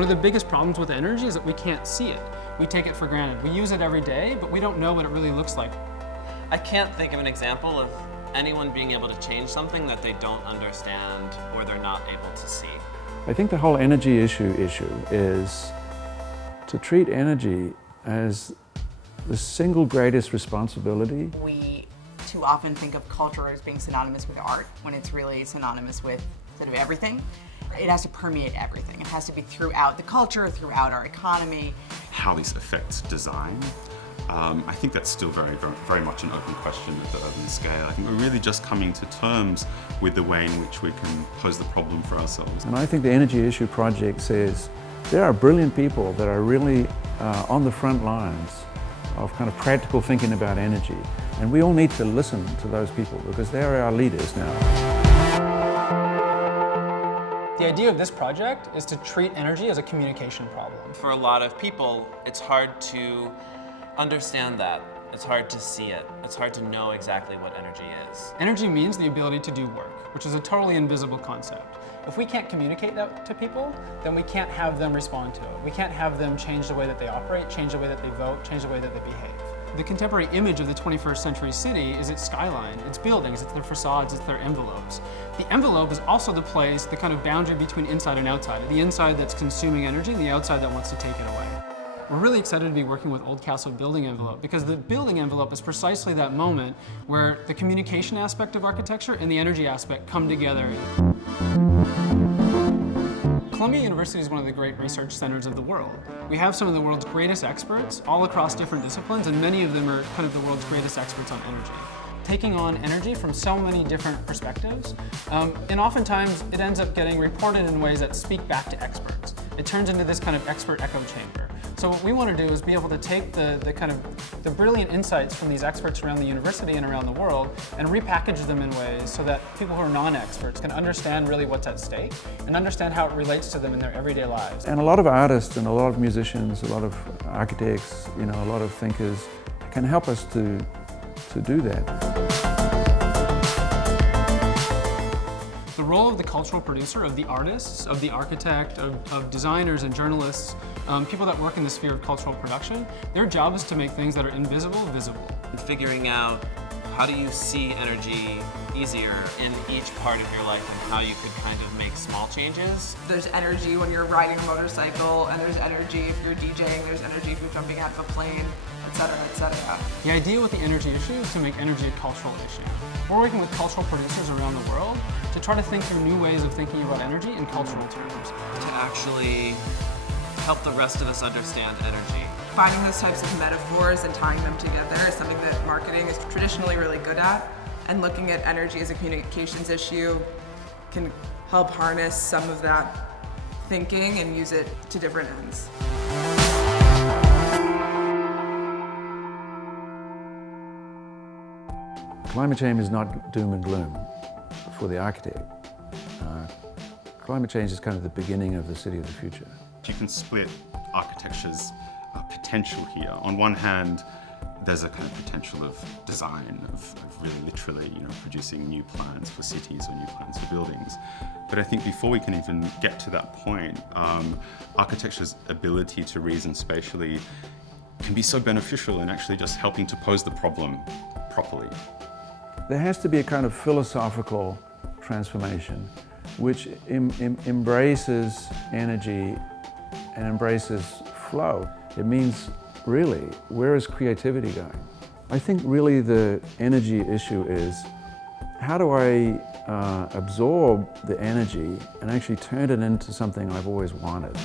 One of the biggest problems with energy is that we can't see it. We take it for granted. We use it every day, but we don't know what it really looks like. I can't think of an example of anyone being able to change something that they don't understand or they're not able to see. I think the whole energy issue is to treat energy as the single greatest responsibility. We too often think of culture as being synonymous with art when it's really synonymous with sort of everything. It has to permeate everything. It has to be throughout the culture, throughout our economy. How this affects design, I think that's still very much an open question at the urban scale. I think we're really just coming to terms with the way in which we can pose the problem for ourselves. And I think the Energy Issue Project says there are brilliant people that are really on the front lines of kind of practical thinking about energy. And we all need to listen to those people because they're our leaders now. The idea of this project is to treat energy as a communication problem. For a lot of people, it's hard to understand that. It's hard to see it. It's hard to know exactly what energy is. Energy means the ability to do work, which is a totally invisible concept. If we can't communicate that to people, then we can't have them respond to it. We can't have them change the way that they operate, change the way that they vote, change the way that they behave. The contemporary image of the 21st century city is its skyline, its buildings, it's their facades, it's their envelopes. The envelope is also the place, the kind of boundary between inside and outside. The inside that's consuming energy and the outside that wants to take it away. We're really excited to be working with Oldcastle BuildingEnvelope because the building envelope is precisely that moment where the communication aspect of architecture and the energy aspect come together. Columbia University is one of the great research centers of the world. We have some of the world's greatest experts all across different disciplines, and many of them are kind of the world's greatest experts on energy. Taking on energy from so many different perspectives, and oftentimes it ends up getting reported in ways that speak back to experts. It turns into this kind of expert echo chamber. So what we want to do is be able to take the brilliant insights from these experts around the university and around the world and repackage them in ways so that people who are non-experts can understand really what's at stake and understand how it relates to them in their everyday lives. And a lot of artists and a lot of musicians, a lot of architects, a lot of thinkers can help us to do that. The role of the cultural producer, of the artists, of the architect, of designers and journalists, people that work in the sphere of cultural production, their job is to make things that are invisible visible. Figuring out how do you see energy easier in each part of your life and how you could kind of make small changes. There's energy when you're riding a motorcycle, and there's energy if you're DJing, there's energy if you're jumping out of a plane, etc., etc. The idea with the energy issue is to make energy a cultural issue. We're working with cultural producers around the world to try to think through new ways of thinking about energy in cultural terms. To actually help the rest of us understand energy. Finding those types of metaphors and tying them together is something that marketing is traditionally really good at, and looking at energy as a communications issue can help harness some of that thinking and use it to different ends. Climate change is not doom and gloom for the architect. Climate change is kind of the beginning of the city of the future. You can split architecture's potential here. On one hand, there's a kind of potential of design, of really literally, producing new plans for cities or new plans for buildings. But I think before we can even get to that point, architecture's ability to reason spatially can be so beneficial in actually just helping to pose the problem properly. There has to be a kind of philosophical transformation which embraces energy and embraces flow. It means, really, where is creativity going? I think really the energy issue is, how do I absorb the energy and actually turn it into something I've always wanted?